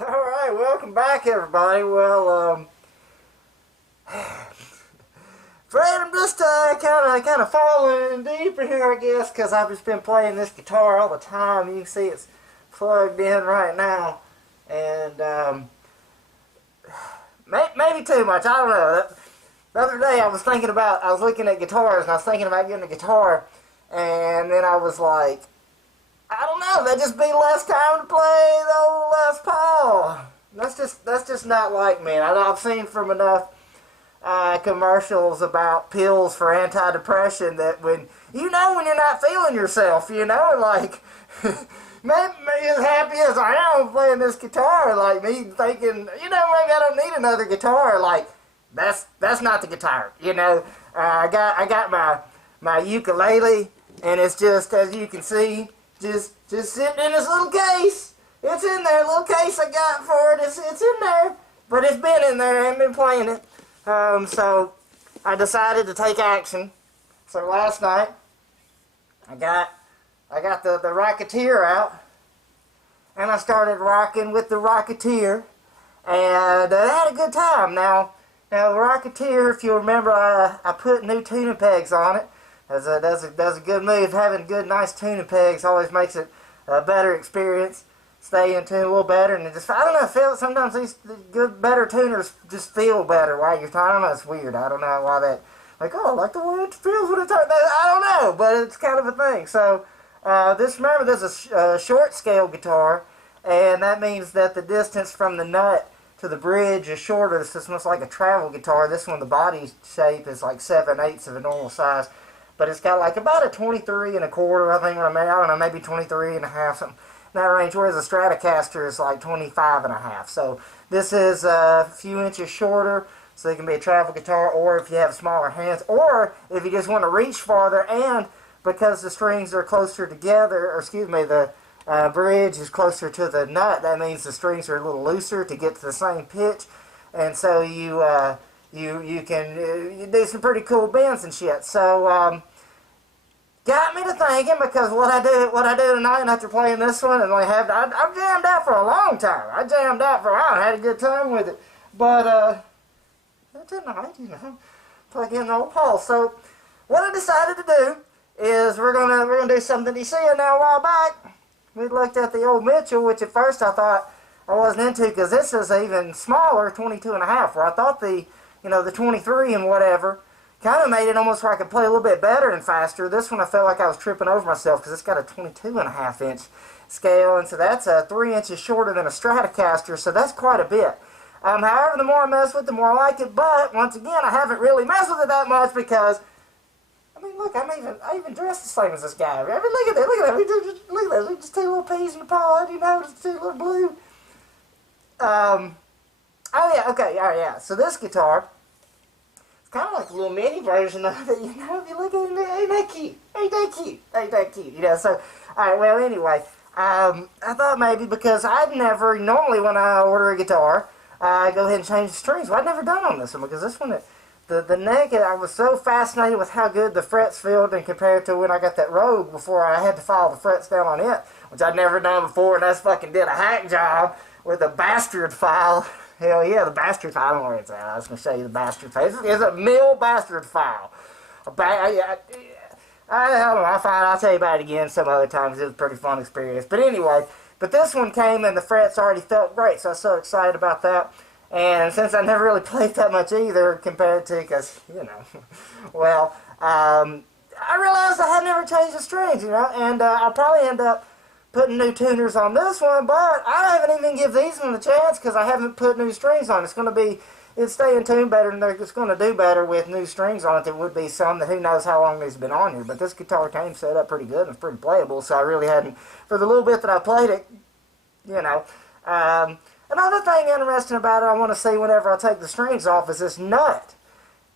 Alright, welcome back everybody. Well, Fred, I'm just kind of falling deeper here, I guess, because I've just been playing this guitar all the time. You can see it's plugged in right now, and maybe too much. I don't know. The other day I was looking at guitars, and I was thinking about getting a guitar, and then I was like, I don't know, that'd just be less time to play the old Les Paul. That's just not like me. I've seen from enough commercials about pills for antidepressant that when you're not feeling yourself, like maybe as happy as I am playing this guitar, like me thinking, maybe I don't need another guitar. Like that's not the guitar, I got my ukulele, and it's just, as you can see, just sitting in this little case. It's in there, little case I got for it. It's in there, but it's been in there. I haven't been playing it. So I decided to take action. So last night I got the Rocketeer out, and I started rocking with the Rocketeer, and I had a good time. Now the Rocketeer, if you remember, I put new tuning pegs on it. Does a good move. Having good, nice tuning pegs always makes it a better experience. Stay in tune a little better, and I don't know, sometimes these good, better tuners just feel better while you're trying. I don't know, it's weird. I don't know why that, like, oh, like the way it feels when it's turns. I don't know, but it's kind of a thing. So, remember, there's a short scale guitar, and that means that the distance from the nut to the bridge is shorter. This is almost like a travel guitar. This one, the body shape is like 7/8 of a normal size. But it's got like about a 23 and a quarter, I think, I don't know, maybe 23 and a half, something in that range, whereas a Stratocaster is like 25 and a half. So this is a few inches shorter, so it can be a travel guitar, or if you have smaller hands, or if you just want to reach farther, and because the strings are closer together, or excuse me, the bridge is closer to the nut, that means the strings are a little looser to get to the same pitch, and so you can do some pretty cool bends and shit. So got me to thinking, because what I do tonight after playing this one, and I've jammed out for a long time. I jammed out for a while and had a good time with it. But tonight, plug in the old Paul. So what I decided to do is we're gonna do something you see now a while back. We looked at the old Mitchell, which at first I thought I wasn't into, because this is even smaller, 22 and a half, where I thought the 23 and whatever kind of made it almost where I could play a little bit better and faster. This one I felt like I was tripping over myself, because it's got a 22 and a half inch scale, and so that's 3 inches shorter than a Stratocaster, so that's quite a bit. However, the more I mess with it, the more I like it, but once again, I haven't really messed with it that much, because I mean, look, I even dressed the same as this guy. I mean, look at that, look at that, just two little peas in the pod, just two little blue. Oh yeah, okay, yeah. So this guitar, it's kind of like a little mini version of it, if you look at it, ain't that cute, so, alright, well, anyway, I thought maybe, because I'd never, normally when I order a guitar, I go ahead and change the strings. Well, I'd never done on this one, because this one, the neck, I was so fascinated with how good the frets felt, and compared to when I got that Rogue before, I had to file the frets down on it, which I'd never done before, and that's fucking did a hack job with a bastard file. Hell yeah, the bastard file. I don't know where it's at. I was going to show you the bastard file. It's a mill bastard file. I don't know. I'll tell you about it again some other times. It was a pretty fun experience. But anyway, this one came and the frets already felt great, so I was so excited about that. And since I never really played that much either, compared to, because, well, I realized I had never changed the strings, and I'll probably end up putting new tuners on this one, but I haven't even give these one a chance, because I haven't put new strings on. It's stay in tune better, and it's going to do better with new strings on it than would be some that who knows how long these have been on here. But this guitar came set up pretty good and it's pretty playable, so I really hadn't, for the little bit that I played it, Another thing interesting about it I want to see whenever I take the strings off is this nut.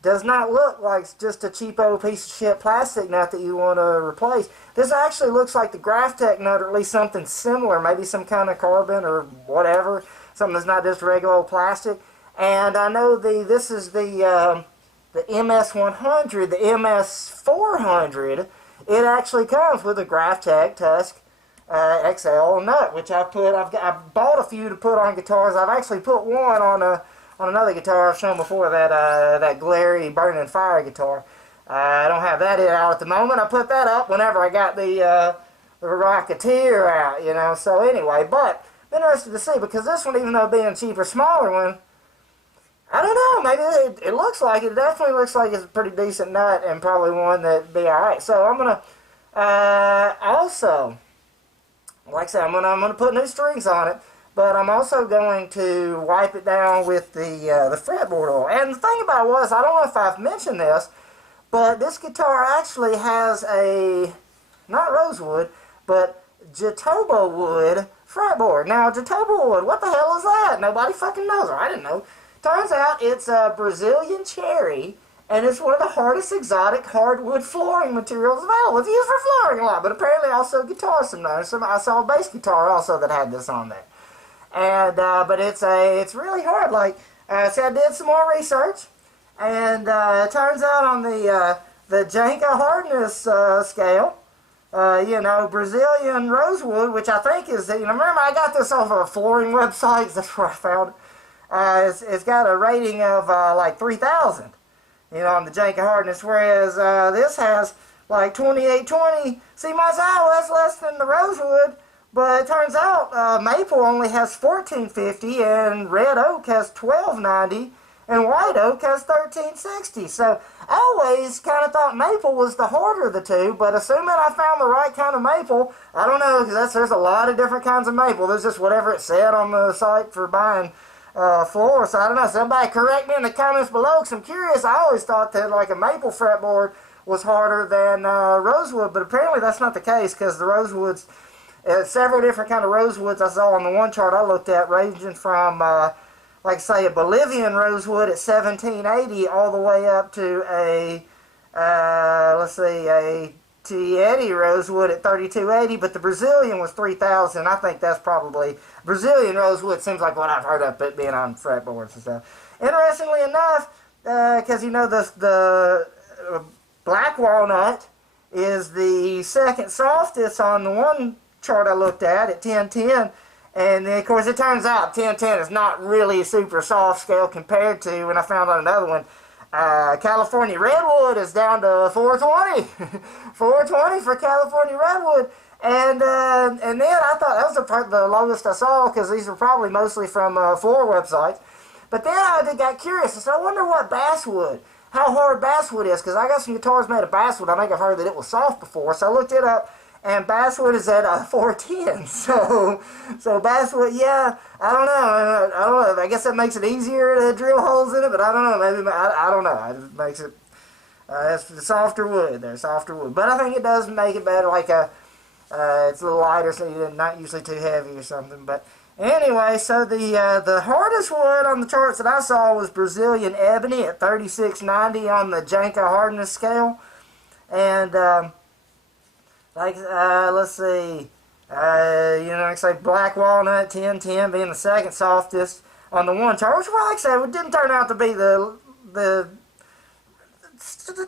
Does not look like just a cheapo piece of shit plastic nut that you want to replace. This actually looks like the Graphtec nut, or at least something similar, maybe some kind of carbon or whatever, something that's not just regular old plastic. And I know this is the MS100, the MS400. It actually comes with a Graphtec Tusk XL nut, which I bought a few to put on guitars. I've actually put one on another guitar I've shown before, that glary burning fire guitar. I don't have that out at the moment. I put that up whenever I got the Rocketeer out, you know. So anyway, but I'm interested to see, because this one, even though being a cheaper, smaller one, I don't know, maybe it looks like it. It definitely looks like it's a pretty decent nut, and probably one that'd be alright. So I'm going to also, like I said, I'm gonna put new strings on it, but I'm also going to wipe it down with the fretboard oil. And the thing about it was, I don't know if I've mentioned this, but this guitar actually has a, not rosewood, but Jatoba wood fretboard. Now, Jatoba wood, what the hell is that? Nobody fucking knows, or I didn't know. Turns out it's a Brazilian cherry, and it's one of the hardest exotic hardwood flooring materials available. It's used for flooring a lot, but apparently also guitars sometimes. I saw a bass guitar also that had this on there. And but it's really hard. Like so I did some more research, and it turns out on the Janka hardness scale, you know, Brazilian rosewood, which I think is, you know, remember I got this off of a flooring website. That's where I found it. It's got a rating of like 3,000, you know, on the Janka hardness, whereas this has like 2820. See, my well, that's less than the rosewood, but it turns out maple only has 1450, and red oak has 1290, and white oak has 1360. So I always kind of thought maple was the harder of the two, but assuming I found the right kind of maple, I don't know, because there's a lot of different kinds of maple. There's just whatever it said on the site for buying floor, so I don't know. Somebody correct me in the comments below, because I'm curious. I always thought that like a maple fretboard was harder than rosewood, but apparently that's not the case, because the rosewoods, several different kind of rosewoods I saw on the one chart I looked at, ranging from like say a Bolivian rosewood at 1780 all the way up to a let's see, a Tieti rosewood at 3280, but the Brazilian was 3,000. I think that's probably Brazilian rosewood. Seems like what I've heard of it being on fretboards and stuff. Interestingly enough, because you know the black walnut is the second softest on the one chart I looked at 1010, and then of course it turns out 1010 is not really a super soft scale compared to, when I found on another one, California redwood is down to 420. 420 for California redwood. And then I thought that was the lowest I saw, because these were probably mostly from floor websites. But then I got curious. I said, I wonder what basswood, how hard basswood is, because I got some guitars made of basswood. I think I've heard that it was soft before. So I looked it up, and basswood is at 410. So basswood, yeah, I don't know. I guess that makes it easier to drill holes in it, but I don't know. Maybe I don't know. It just makes it it's the softer wood. There's softer wood, but I think it does make it better. Like it's a little lighter, so you're not usually too heavy or something. But anyway, so the hardest wood on the charts that I saw was Brazilian ebony at 3690 on the Janka hardness scale, and like let's see, you know, like say black walnut 1010 being the second softest on the one chart, which, well, like I said, it didn't turn out to be the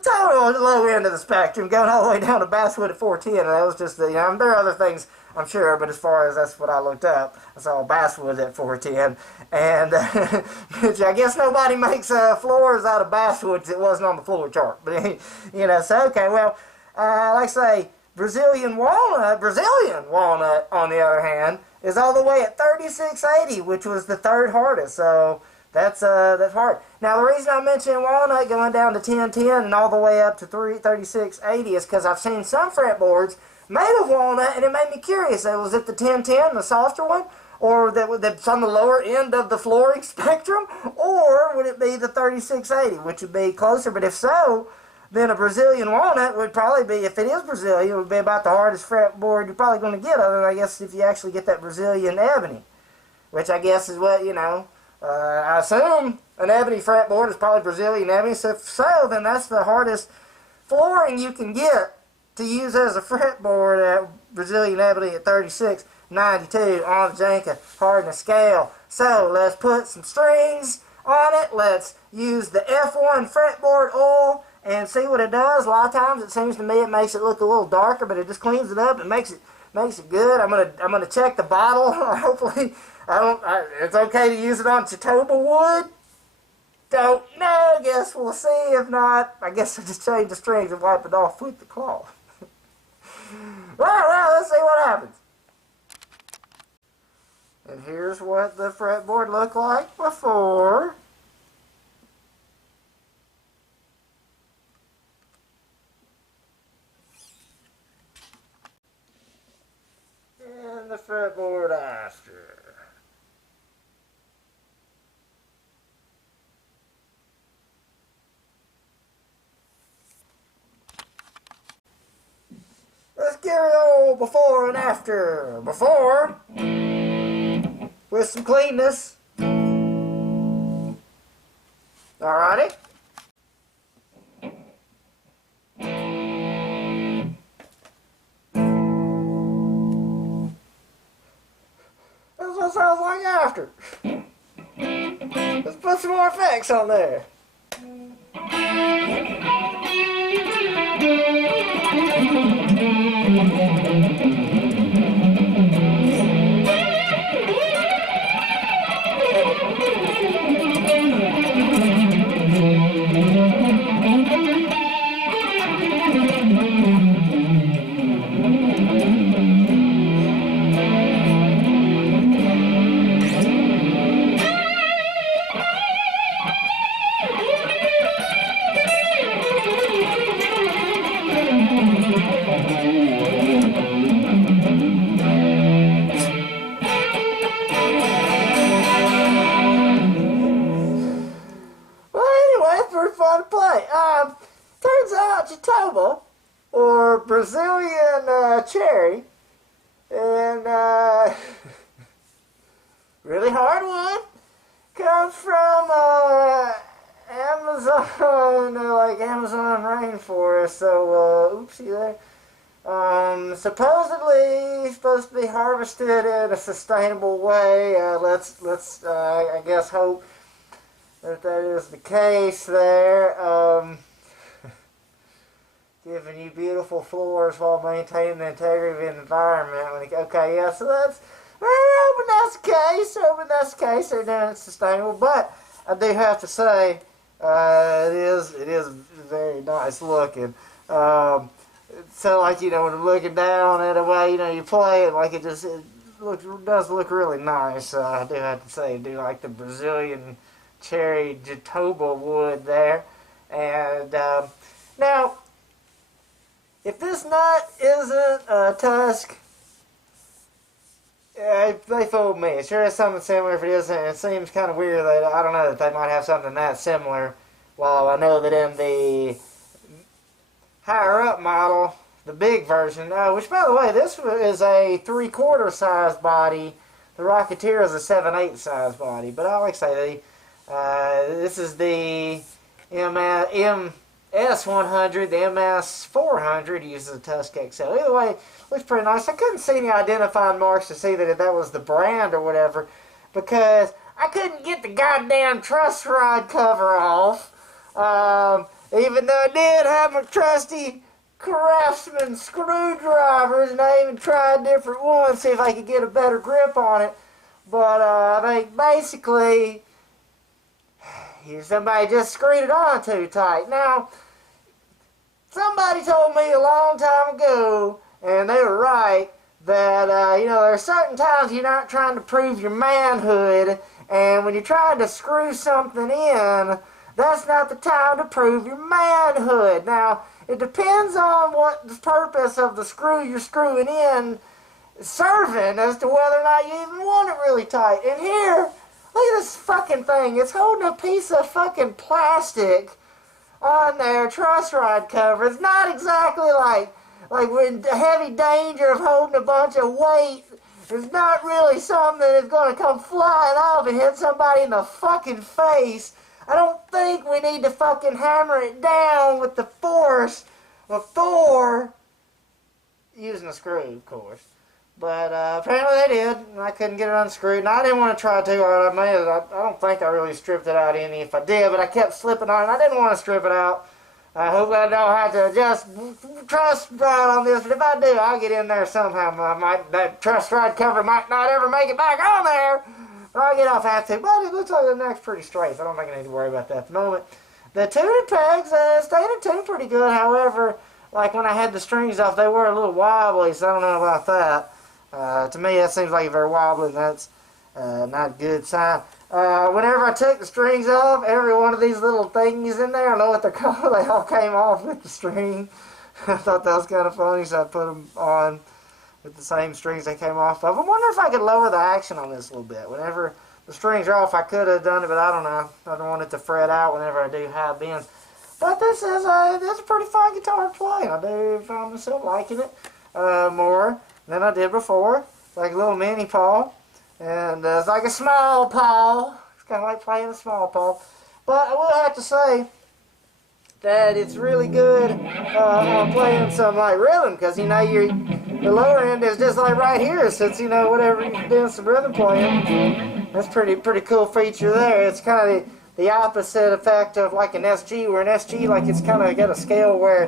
total low end of the spectrum, going all the way down to basswood at 410, and that was just the, you know, there are other things I'm sure, but as far as that's what I looked up, I saw basswood at 410, and which I guess nobody makes floors out of basswood, because it wasn't on the floor chart, but you know, so okay, well, like I say, Brazilian walnut, on the other hand, is all the way at 3680, which was the third hardest. So that's hard. Now, the reason I mentioned walnut going down to 1010 and all the way up to 3680 is because I've seen some fretboards made of walnut, and it made me curious. Was it the 1010, the softer one, or that's on the lower end of the flooring spectrum, or would it be the 3680, which would be closer? But if so, then a Brazilian walnut would probably be, if it is Brazilian, it would be about the hardest fretboard you're probably going to get, other than, I guess, if you actually get that Brazilian ebony, which I guess is what, you know, I assume an ebony fretboard is probably Brazilian ebony, so if so, then that's the hardest flooring you can get to use as a fretboard at Brazilian ebony at 3692 on the Janka hardness scale. So let's put some strings on it. Let's use the F1 fretboard oil and see what it does. A lot of times it seems to me it makes it look a little darker, but it just cleans it up. It makes it Makes it good. I'm gonna check the bottle. Hopefully, it's okay to use it on Jatoba wood. Don't know. Guess we'll see. If not, I guess I'll just change the strings and wipe it off with the cloth. Well, let's see what happens. And here's what the fretboard looked like before. And the fretboard after. Let's carry on before and after. Before, with some cleanness. Alrighty. That's what it sounds like after. Let's put some more effects on there. Turns out Jatoba, or Brazilian cherry, and really hard wood, comes from Amazon, like Amazon rainforest. So, oopsie there. Supposedly supposed to be harvested in a sustainable way. Let's I guess hope that is the case there. Giving you beautiful floors while maintaining the integrity of the environment. Okay, yeah, so that's, we're hoping that's the case, they're doing it sustainable, but I do have to say, it is very nice looking. So like, when I'm looking down at a way, you play it, like it does look really nice. I do have to say, I do like the Brazilian cherry Jatoba wood there. And, now, if this nut isn't a tusk, they fooled me. It sure is something similar. If it isn't, it seems kind of weird that, I don't know, that they might have something that similar. Well, I know that in the higher up model, the big version, which by the way, this is a 3/4 size body. The Rocketeer is a 7/8 size body. But I like to say, this is the MS100, the MS400 uses a Tusk XL. Either way, looks pretty nice. I couldn't see any identifying marks to see that was the brand or whatever, because I couldn't get the goddamn truss rod cover off. Even though I did have my trusty Craftsman screwdrivers, and I even tried different ones, see if I could get a better grip on it. But I think basically somebody just screwed it on too tight. Now, somebody told me a long time ago, and they were right, that, there are certain times you're not trying to prove your manhood, and when you're trying to screw something in, that's not the time to prove your manhood. Now, it depends on what the purpose of the screw you're screwing in is serving as to whether or not you even want it really tight. And here, look at this fucking thing. It's holding a piece of fucking plastic on their truss rod cover. It's not exactly like we're in heavy danger of holding a bunch of weight. It's not really something that is going to come flying off and hit somebody in the fucking face. I don't think we need to fucking hammer it down with the force of Thor, using a screw, of course. But apparently they did, and I couldn't get it unscrewed. And I didn't want to try too hard. I don't think I really stripped it out any if I did, but I kept slipping on it. I didn't want to strip it out. I hope I don't have to adjust truss rod on this, but if I do, I'll get in there somehow. That truss rod cover might not ever make it back on there. But I'll get off have to. But it looks like the neck's pretty straight, so I don't think I need to worry about that at the moment. The tuning pegs stayed in tune pretty good. However, like when I had the strings off, they were a little wobbly, so I don't know about that. To me, that seems like very wobbly, and that's not a good sign. Whenever I took the strings off, every one of these little thingies in there, I don't know what they're called, they all came off with the string. I thought that was kind of funny, so I put them on with the same strings they came off of. I wonder if I could lower the action on this a little bit. Whenever the strings are off, I could have done it, but I don't know. I don't want it to fret out whenever I do high bends. But this is a pretty fun guitar to play. I do find myself liking it more than I did before. It's like a little mini Paul. And it's like a small Paul. It's kind of like playing a small Paul. But I will have to say that it's really good on playing some like rhythm, because you know the lower end is just like right here, since you know whatever you're doing some rhythm playing. That's pretty cool feature there. It's kind of the opposite effect of like an SG, where an SG like it's kind of got a scale where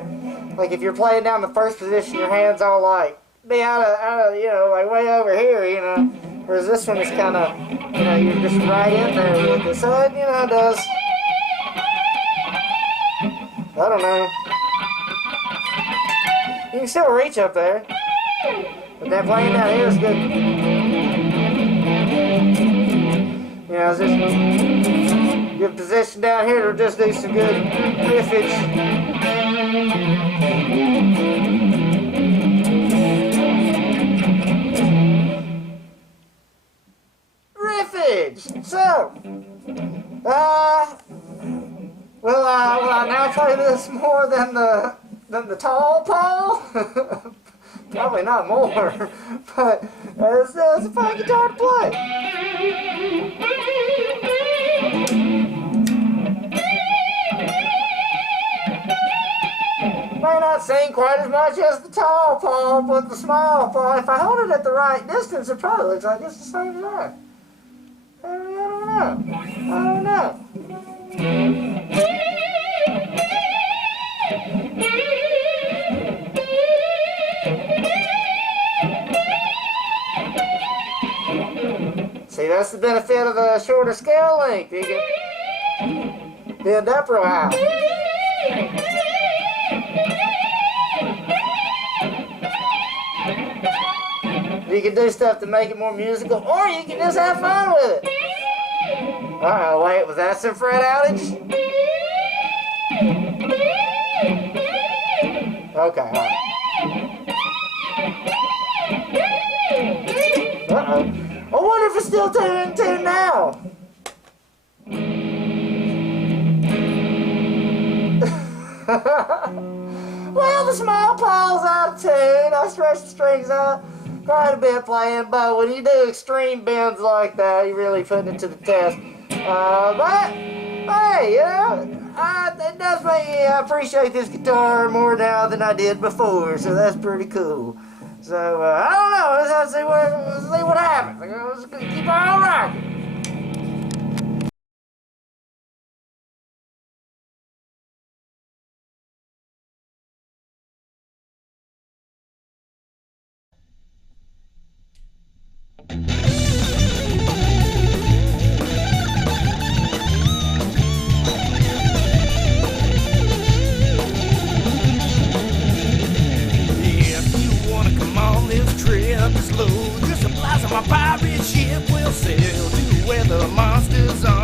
like if you're playing down the first position, your hands all like be out of you know, like way over here, you know. Whereas this one is kind of, you know, you're just right in there with it. So it, you know, does, I don't know. You can still reach up there. But then playing down here is good. You know, just good position down here to just do some good riffage. So, will I now play this more than the tall Paul? Probably not more, but it's a fun guitar to play. May not sing quite as much as the tall Paul, but the small Paul, if I hold it at the right distance, it probably looks like it's the same as that. I don't know. See, that's the benefit of the shorter scale length. You can bend up real high. You can do stuff to make it more musical, or you can just have fun with it. Uh-oh, wait, was that some fret outage? Okay, alright. Uh-oh. I wonder if it's still in tune now. Well, the small Paul's out of tune. I stretched the strings out quite a bit playing, but when you do extreme bends like that, you're really putting it to the test. But hey, you know, it does make me appreciate this guitar more now than I did before, so that's pretty cool. So I don't know. Let's see what happens. Let's keep on rocking. Just supplies on my pirate ship will sail to where the monsters are.